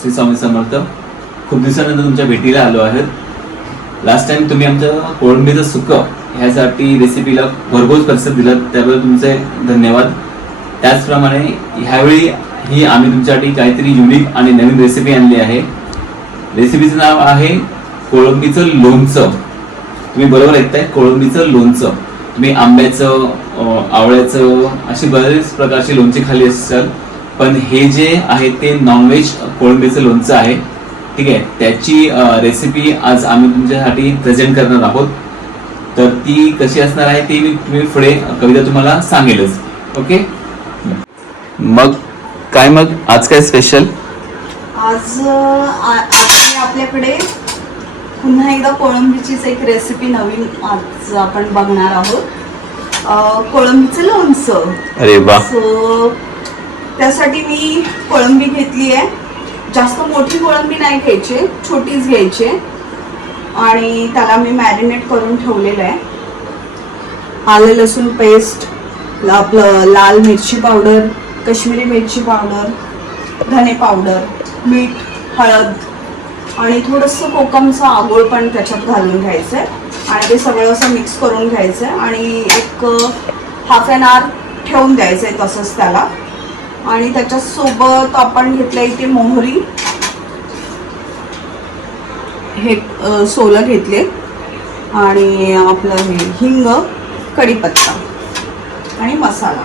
श्री स्वामी समर्थ. खूप दिवसानंतर तुमच्या भेटीला आलो आहे. लास्ट टाइम तुम्ही आमचं कोळंबीचं सुकं ह्यासाठी रेसिपीला भरघोस प्रतिसाद दिला, त्याबद्दल तुमचे धन्यवाद. त्याचप्रमाणे ह्यावेळी ही आम्ही तुमच्यासाठी काहीतरी युनिक आणि नवीन रेसिपी आणली आहे. रेसिपीचं नाव आहे कोळंबीचं लोणचं. तुम्ही बरोबर ऐकताय, कोळंबीचं लोणचं. तुम्ही आंब्याचं, आवळ्याचं अशी बरेच प्रकारचे लोणचे खाल्ली असाल, पण हे जे आहे ते नॉनव्हेज कोळंबीचं लोणचं आहे. ठीक आहे, त्याची रेसिपी आज आम्ही तुमच्यासाठी प्रेझेंट करणार आहोत. तर ती कशी असणार आहे ती मी पुढे कविता तुम्हाला सांगेलच. ओके, मग आज काय स्पेशल? आज आपल्याकडे पुन्हा एकदा कोळंबीचीच एक रेसिपी नवीन आज आपण बघणार आहोत. कोळंबीचं लोणचं. अरे वा. सो त्यासाठी मी कोळंबी घेतली आहे. जास्त मोठी कोळंबी नाही घ्यायची, छोटीच घ्यायची. आणि त्याला मी मॅरिनेट करून ठेवलेलं आहे. आलं लसूण पेस्ट, आपलं लाल मिरची पावडर, काश्मीरी मिरची पावडर, धने पावडर, मीठ, हळद आणि थोडंसं कोकमचं आगोळ पण त्याच्यात घालून घ्यायचं आहे. आणि ते सगळं असं मिक्स करून घ्यायचं आहे आणि एक हाफ एन आवर ठेवून द्यायचं आहे तसंच त्याला. आणि त्याच्यासोबत आपण घेतलं इथे मोहरी, हे सोलं घेतले आणि आपलं हे हिंग, कढीपत्ता आणि मसाला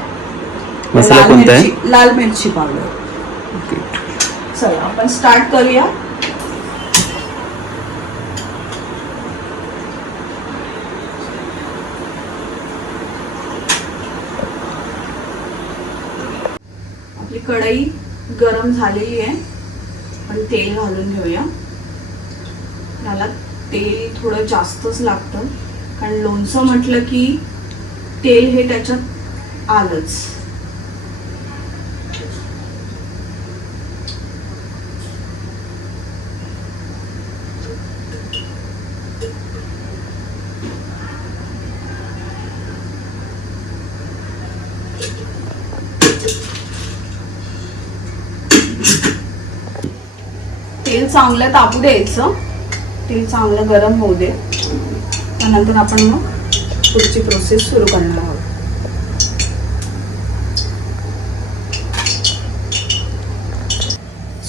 कोणता आहे? लाल मिरची पावडर. चला आपण स्टार्ट करूया. आपली कढई गरम झालेली आहे. आपण तेल घालून घेऊया. त्याला तेल थोडं जास्तच लागतं, कारण लोणचं म्हटलं की तेल हे त्याच्यात आलंच. तेल चांगलं तापू द्यायचं. तेल चांगलं गरम होऊ दे, त्यानंतर आपण मग पुढची प्रोसेस सुरू करणार आहोत.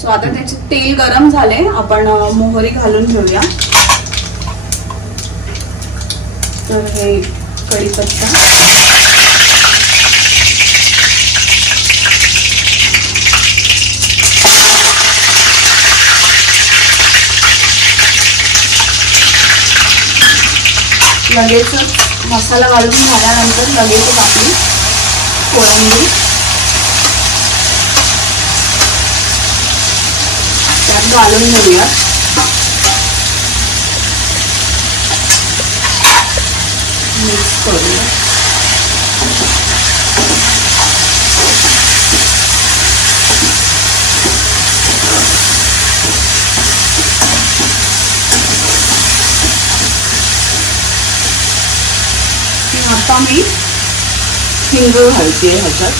सो आता त्याचे तेल गरम झाले, आपण मोहरी घालून घेऊया. तर हे कढीपत्ता, लगेचच मसाला घालून झाल्यानंतर लगेचच आपली कोळंबी त्यात घालून घेऊया. मिक्स करूया. आता मी हिंग घालते ह्याच्यात.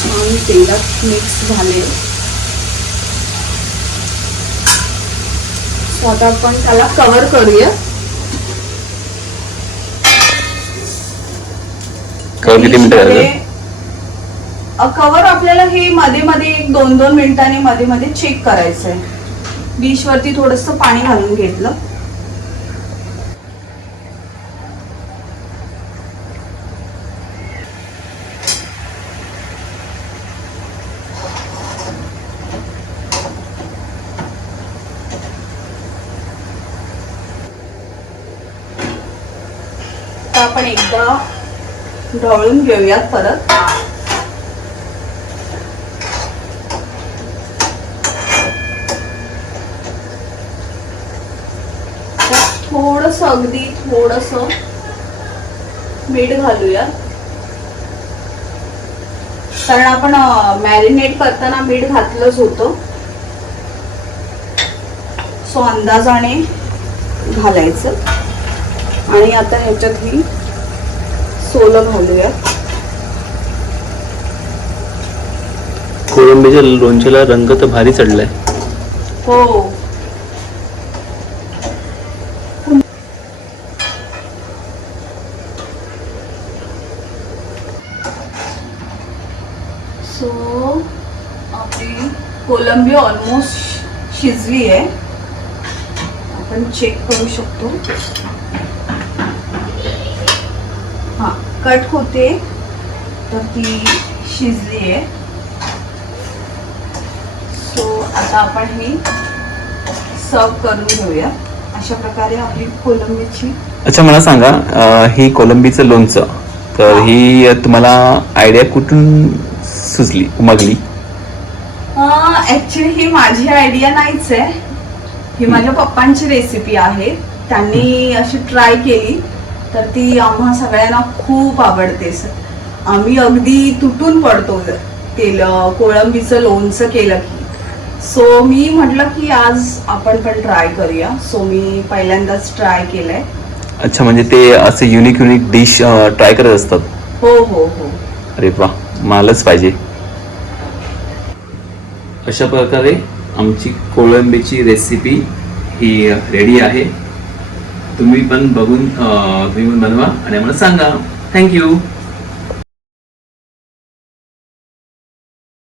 छान तेलात मिक्स झाले. आता आपण त्याला कव्हर करूया. किती मिनिटं? कव्हर आपल्याला हे मध्ये मध्ये 1-2 मिनिटांनी मध्ये मध्ये चेक करायचंय. डिश वरती थोडस पाणी घालून घेतलं. तर आपण एकदा ढवळून घेऊयात परत. थोडस अगदी थोडस मीठ घालूया, कारण आपण मॅरिनेट करताना मीठ घातलंच होतं. सो अंदाजाने घालायचं. आणि आता ह्याच्यात ही सोलं घालूया. कोळंबीच्या लोणच्याला रंग तर भारी चढलाय. हो. सो आपली कोलंबी ऑलमोस्ट शिजली आहे. आपण चेक करू शकतो. हां, कट होते तर ती शिजली आहे. सो आता आपण ही सर्व करून घेऊया. अशा प्रकारे आपली कोलंबीची. अच्छा, मला सांगा, ही कोलंबीचं लोणचं तर ही तुम्हाला आयडिया कुठून सुचली, उमगली? ऍक्च्युली ही माझी आयडिया नाहीच आहे. ही माझ्या पप्पांची रेसिपी आहे. त्यांनी अशी ट्राय केली तर ती आम्हा सगळ्यांना खूप आवडते. आम्ही अगदी तुटून पडतो कोळंबीचं लोणचं केलं की. सो मी म्हटलं की आज आपण पण ट्राय करूया. सो मी पहिल्यांदाच ट्राय केलंय. अच्छा, म्हणजे ते असे युनिक डिश ट्राय करत असतात. हो हो हो. अरे वा, मालच पाहिजे. अशा प्रकारे आमची कोळंबीची रेसिपी ही रेडी आहे. तुम्ही पण बघून तुम्ही पण बनवा आणि आम्हाला सांगा. थँक्यू.